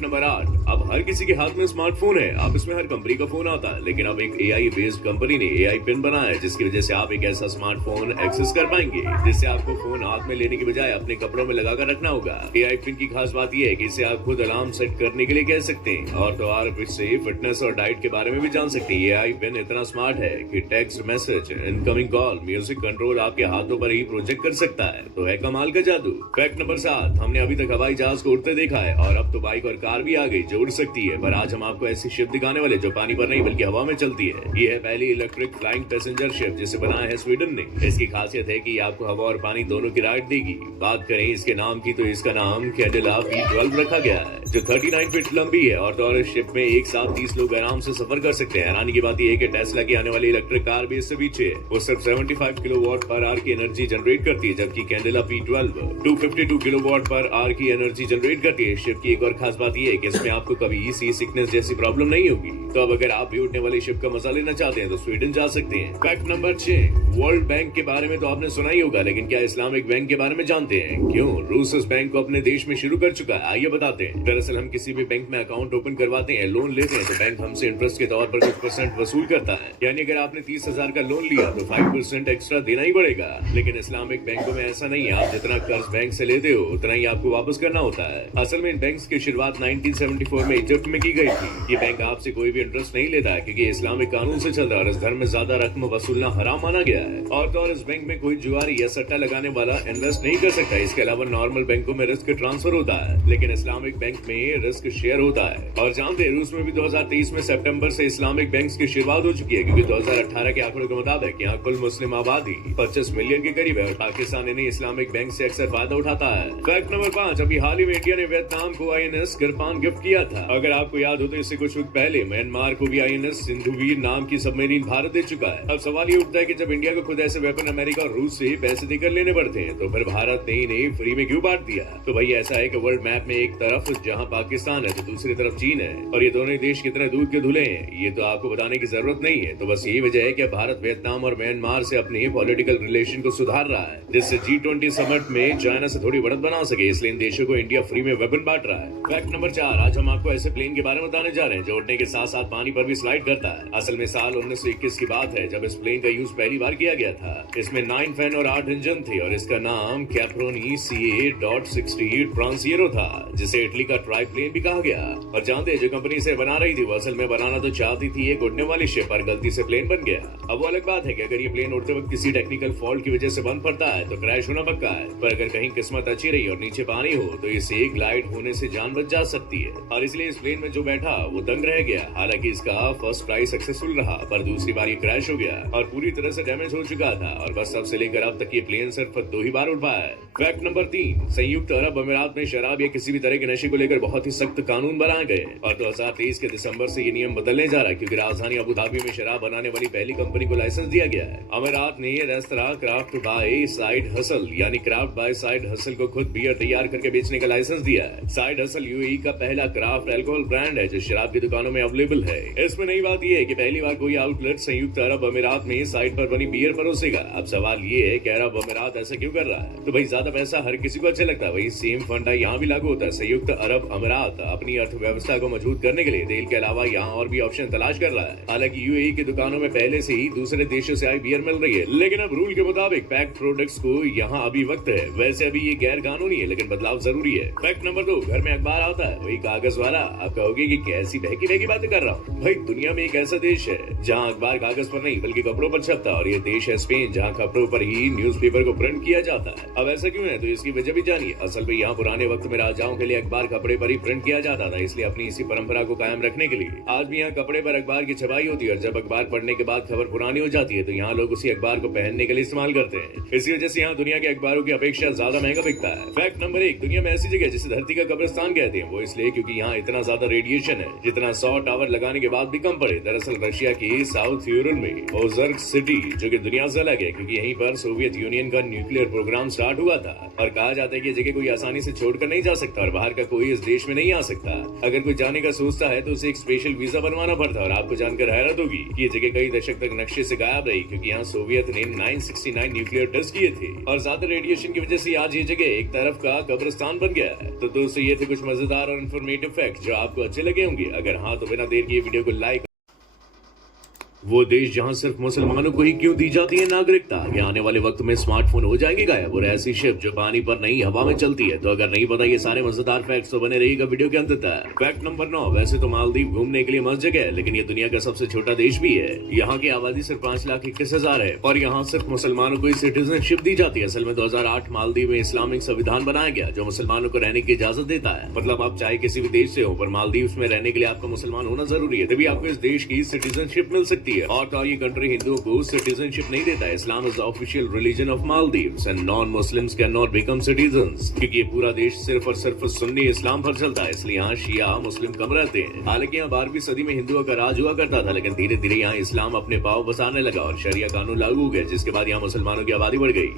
Fact number 8, अब हर किसी के हाथ में स्मार्टफोन है। अब इसमें हर कंपनी का फोन आता है, लेकिन अब एक एआई बेस्ड कंपनी ने एआई पिन बनाया है, जिसकी वजह से आप एक ऐसा स्मार्टफोन एक्सेस कर पाएंगे जिससे आपको फोन हाथ में लेने की बजाय अपने कपड़ों में लगाकर रखना होगा। एआई पिन की खास बात यह है कि इसे आप खुद अलार्म सेट करने के लिए कह सकते हैं और तो और इससे फिटनेस और डाइट के बारे में भी जान सकते हैं। एआई पिन इतना स्मार्ट है कि text message, incoming call, music control आपके हाथों पर ही प्रोजेक्ट कर सकता है। तो है कमाल का जादू। फैक्ट नंबर 7, हमने अभी तक हवाई जहाज को उड़ते देखा है और अब तो बाइक और कार भी आ गई जो उड़ सकती है, पर आज हम आपको ऐसी शिप दिखाने वाले जो पानी पर नहीं बल्कि हवा में चलती है। ये है पहली इलेक्ट्रिक फ्लाइंग पैसेंजर शिप जिसे बनाया है स्वीडन ने। इसकी खासियत है कि आपको हवा और पानी दोनों की राइड देगी। बात करें इसके नाम की तो इसका नाम कैडिला P12 रखा गया है जो 39 फीट लंबी है और तो और इस शिप में एक साथ 30 लोग आराम से सफर कर सकते हैं। हैरानी की बात यह है कि टेस्ला की आने वाली इलेक्ट्रिक कार भी इससे पीछे है। वो सिर्फ 75 किलोवाट पर आवर की एनर्जी जनरेट करती है, जबकि Cadila P12 252 kilowatt per hour की एनर्जी जनरेट करती है। शिप की एक और खास बात यह है कि इसमें आपको कभी सी सिकनेस जैसी प्रॉब्लम नहीं होगी। तो अब अगर आप भी उड़ने वाली शिप का मजा लेना चाहते हैं तो स्वीडन जा सकते हैं। फैक्ट नंबर 6, वर्ल्ड बैंक के बारे में तो आपने सुना ही होगा, लेकिन क्या इस्लामिक बैंक के बारे में जानते हैं? क्यों रूस इस बैंक को अपने देश में शुरू कर चुका है, आइए बताते हैं। दरअसल हम किसी भी बैंक में अकाउंट ओपन करवाते हैं, लोन लेते हैं, तो बैंक हमसे इंटरेस्ट के तौर पर कुछ परसेंट वसूल करता है। यानी अगर आपने 30,000 का लोन लिया तो 5% एक्स्ट्रा देना ही पड़ेगा। लेकिन इस्लामिक बैंकों में ऐसा नहीं है। आप जितना कर्ज बैंक से लेते हो उतना ही आपको वापस करना होता है। असल में इन बैंक की शुरुआत 1974 में इजिप्ट में की गई थी। ये बैंक आपसे कोई भी इंटरेस्ट नहीं लेता है क्योंकि इस्लामिक कानून से चलता है और इस धर्म में ज्यादा रकम वसूलना हराम माना गया है। और तो और इस बैंक में कोई जुआरी या सट्टा लगाने वाला इन्वेस्ट नहीं कर सकता। इसके अलावा नॉर्मल बैंकों में रिस्क ट्रांसफर होता है, लेकिन इस्लामिक बैंक में रिस्क शेयर होता है। और जानते हैं रूस में भी 2023 में सितंबर से इस्लामिक बैंक की शुरुआत हो चुकी है, क्योंकि 2018 के आंकड़ों के मुताबिक यहाँ कुल मुस्लिम आबादी 25 मिलियन के करीब है और पाकिस्तान इन्हें इस्लामिक बैंक से अक्सर फायदा उठाता है। फैक्ट नंबर 5, अभी हाल ही में इंडिया ने वियतनाम को INS किरपान गिफ्ट किया था। अगर आपको याद हो तो इससे कुछ वक्त पहले म्यांमार को भी INS सिंधुवीर नाम की सबमरीन भारत दे चुका है। अब सवाल ये उठता है कि जब इंडिया को खुद ऐसे वेपन अमेरिका और रूस से पैसे देकर लेने पड़ते हैं तो फिर भारत ने इन्हें फ्री में क्यों बांट दिया? तो भाई ऐसा है कि वर्ल्ड मैप में एक तरफ जहां पाकिस्तान है तो दूसरी तरफ चीन है और ये दोनों देश कितने दूध के धुले हैं ये तो आपको बताने की जरूरत नहीं है। तो बस यही वजह है कि भारत वियतनाम और म्यांमार से अपने पॉलिटिकल रिलेशन को सुधार रहा है, जिससे G20 समिट में चाइना से थोड़ी बढ़त बना सके। इसलिए इन देशों को इंडिया फ्री में वेपन बांट रहा है। फैक्ट नंबर 4, आज हम आपको ऐसे प्लेन के बारे में बताने जा रहे हैं जो उड़ने के साथ साथ पानी पर भी स्लाइड करता है। असल में साल 1921 की बात है जब इस प्लेन का यूज पहली बार किया गया था। इसमें 9 फैन और 8 इंजन थे और इसका नाम कैप्रोनी CA.60 ट्रांसियरो था, जिसे इटली का ट्राई प्लेन भी कहा गया। और जानते हैं जो कंपनी इसे बना रही थी वो असल में बनाना तो चाहती थी एक उड़ने वाली शिप, पर गलती से प्लेन बन गया। अब वो अलग बात है कि अगर ये प्लेन उड़ते वक्त किसी टेक्निकल फॉल्ट की वजह से बंद पड़ता है तो क्रैश होना पक्का है, पर अगर कहीं किस्मत अच्छी रही और नीचे पानी हो तो इसे ग्लाइड होने से जान बच जा सकती है। और इसलिए इस प्लेन में जो बैठा वो दंग रह गया। हालांकि इसका फर्स्ट ट्राई सक्सेसफुल रहा, पर दूसरी बार ये क्रैश हो गया और पूरी तरह से डैमेज हो चुका था और बस तब से लेकर अब तक ये प्लेन सिर्फ 2 ही बार उड़ पाया है। फैक्ट नंबर 3, संयुक्त अरब अमीरात में शराब या किसी भी तरह के नशे को लेकर बहुत ही सख्त कानून बनाए गए और 2023 के दिसंबर से ये नियम बदलने जा रहा है, क्योंकि राजधानी अबू धाबी में शराब बनाने वाली पहली कंपनी को लाइसेंस दिया गया है। अमीरात ने restaurant craft by side hustle यानी क्राफ्ट बाय साइड हसल को खुद बियर तैयार करके बेचने का लाइसेंस दिया है। साइड हसल UAE का पहला क्राफ्ट अल्कोहल ब्रांड है जो शराब की दुकानों में अवेलेबल है। इसमें नई बात यह है कि पहली बार कोई आउटलेट संयुक्त अरब अमीरात में साइड पर बनी बियर परोसेगा। अब सवाल ये है कि अरब अमीरात ऐसा क्यों कर रहा है? तो भाई ज्यादा पैसा हर किसी को अच्छा लगता है, वही सेम फंडा यहाँ भी लागू होता है। संयुक्त अरब अमीरात अपनी अर्थव्यवस्था को मजबूत करने के लिए तेल के अलावा यहाँ और भी ऑप्शन तलाश कर रहा है। हालांकि UAE की दुकानों में पहले से ही दूसरे देशों से आई बियर मिल रही है, लेकिन अब रूल के मुताबिक पैक्ड प्रोडक्ट्स को यहाँ अभी वक्त है। वैसे अभी ये गैर कानूनी है लेकिन बदलाव जरूरी है। फैक्ट नंबर 2, घर में अखबार आता है वही कागज वाला। आप कहोगे कि कैसी बहकी बहकी बातें कर रहा हूँ। भाई दुनिया में एक ऐसा देश है जहाँ अखबार कागज पर नहीं बल्कि कपड़ों पर छपता है और ये देश है स्पेन, जहाँ कपड़ों पर ही न्यूज़पेपर को प्रिंट किया जाता है। अब ऐसा क्यों है तो इसकी वजह भी जानिए। असल में यहाँ पुराने वक्त में राजाओं के लिए अखबार कपड़े पर ही प्रिंट किया जाता था, इसलिए अपनी इसी परंपरा को कायम रखने के लिए आज भी यहाँ कपड़े पर अखबार की छपाई होती है और जब अखबार पढ़ने के बाद खबर पुरानी हो जाती है तो यहाँ लोग उसी अखबार को पहनने के लिए इस्तेमाल करते हैं। इसी वजह से यहाँ दुनिया के अखबारों की अपेक्षा ज्यादा महंगा बिकता है। फैक्ट नंबर 1, दुनिया में ऐसी जगह जिसे धरती का कब्रिस्तान कहते हैं वो इसलिए क्योंकि यहाँ इतना ज्यादा रेडिएशन है जितना 100 टावर लगाने के बाद भी कम पड़े। दरअसल रशिया की साउथ यूरल में ओजर्क सिटी जो कि दुनिया से अलग है क्योंकि यहीं पर सोवियत यूनियन का न्यूक्लियर प्रोग्राम स्टार्ट हुआ था और कहा जाता है कि जगह कोई आसानी से छोड़कर नहीं जा सकता और बाहर का कोई इस देश में नहीं आ सकता। अगर कोई जाने का सोचता है तो उसे एक स्पेशल वीजा बनवाना पड़ता है और आपको जानकर हैरत होगी कि ये जगह कई दशक तक नक्शे से गायब रही क्योंकि यहाँ सोवियत ने 969 न्यूक्लियर टेस्ट किए थे और ज्यादा रेडिएशन की वजह से आज ये जगह एक तरफ का कब्रिस्तान बन गया है। तो दोस्तों ये थे कुछ मजेदार मजेदार और इन्फॉर्मेटिव फैक्ट जो आपको अच्छे लगे होंगे। अगर हाँ तो बिना देर किए वीडियो को लाइक। वो देश जहां सिर्फ मुसलमानों को ही क्यों दी जाती है नागरिकता? आगे आने वाले वक्त में स्मार्टफोन हो जाएंगे गायब और ऐसी शिप जो पानी पर नहीं हवा में चलती है। तो अगर नहीं पता ये सारे मजेदार फैक्ट्स तो बने रहिएगा वीडियो के अंत तक। Fact number 9। वैसे तो मालदीव घूमने के लिए मस्त जगह है, लेकिन ये दुनिया का सबसे छोटा देश भी है। यहाँ की आबादी सिर्फ 5,21,000 है और यहाँ सिर्फ मुसलमानों को ही सिटीजनशिप दी जाती है। असल में 2008 मालदीव में इस्लामिक संविधान बनाया गया जो मुसलमानों को रहने की इजाजत देता है। मतलब आप चाहे किसी भी देश से हो, पर मालदीव में रहने के लिए आपको मुसलमान होना जरूरी है, तभी आपको इस देश की सिटीजनशिप मिल सकती है। और तो ये कंट्री हिंदुओं को सिटीजनशिप नहीं देता है। Islam is the official religion of Maldives and non Muslims can not become citizens, क्योंकि ये पूरा देश सिर्फ और सिर्फ सुन्नी इस्लाम पर चलता है, इसलिए यहाँ शिया मुस्लिम कम रहते हैं। हालांकि यहाँ 12वीं सदी में हिंदुओं का राज हुआ करता था, लेकिन धीरे धीरे यहाँ इस्लाम अपने पांव बसाने लगा और शरिया कानून लागू हो गए, जिसके बाद यहाँ मुसलमानों की आबादी बढ़ गई।